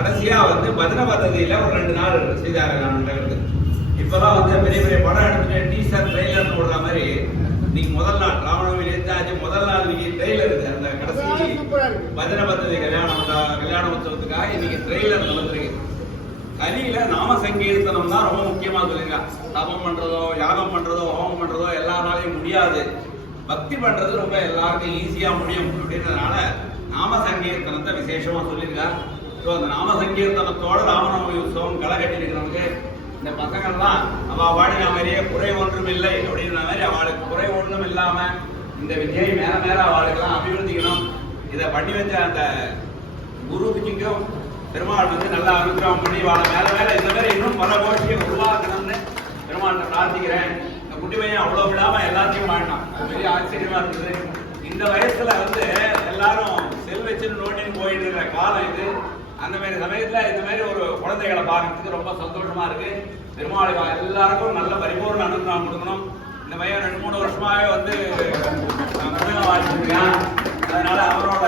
கடைசியா வந்து பத்ர பദ്ധதியில ஒரு 2 நாள் செய்தாங்க. இப்பதான் வந்து பெரிய பெரிய படம் எடுத்துட்டு டீசர் ட்ரெய்லர் போடுற மாதிரி நீங்க முதல் நாள் ராமநவமி நேர்ந்தாச்சு, முதல் நாள் இன்னைக்கு ட்ரெய்லர் இருக்கு. அந்த கடைசி பத்ர பദ്ധதி கல்யாண உற்சவத்துக்காக இன்னைக்கு ட்ரெய்லர் வந்துருக்கு. கலியில நாம சங்கீர்த்தனம் தான் ரொம்ப முக்கியமா சொல்லிருக்காங்க. தபம் பண்றதோ யாகம் பண்றதோ ஹோமம் பண்றதோ எல்லாராலையும் முடியாது. பக்தி பண்றது ரொம்ப எல்லாருக்கும் ஈஸியா முடியும் அப்படின்றதுனால நாம சங்கீர்த்தனத்தை விசேஷமா சொல்லியிருக்காங்க. ஸோ அந்த நாம சங்கீர்த்தனத்தோட ராமநவமி உற்சவம் களை கட்டி இருக்கிறவங்க இந்த பசங்கள்லாம் அவ பாடின மாதிரியே குறை ஒன்றும் இல்லை அப்படின்ற மாதிரி அவளுக்கு குறை ஒன்றும் இல்லாம இந்த விஜயை மேல மேல அவளுக்கெல்லாம் அபிவிருத்திக்கணும். இதை பண்ணி வச்ச அந்த குருஜிக்கும் பெருமாள் வந்து நல்லா அனுகிரகம் பண்ணி வாழ மேல மேல இந்த மாதிரி இன்னும் பல கோஷ்டியை உருவாக்கணும்னு பெருமாள் பிரார்த்திக்கிறேன். இந்த குட்டி பையன் அவ்வளவு விடாம எல்லாத்தையும் வாழணும். பெரிய ஆச்சரியமா இருக்குது. இந்த வயசுல வந்து எல்லாரும் செல் வச்சுன்னு நோண்டின்னு போயிட்டு இருக்கிற காலம் இது. அந்த மாதிரி சமயத்துல இந்த மாதிரி ஒரு குழந்தைகளை பார்க்கறதுக்கு ரொம்ப சந்தோஷமா இருக்கு. பெருமாள் எல்லாருக்கும் நல்ல பரிபூர்ண அனுகிரகம் கொடுக்கணும். இந்த பையன் 2-3 வருஷமாவே வந்து வாழ்ந்துருக்கேன். அதனால அவரோட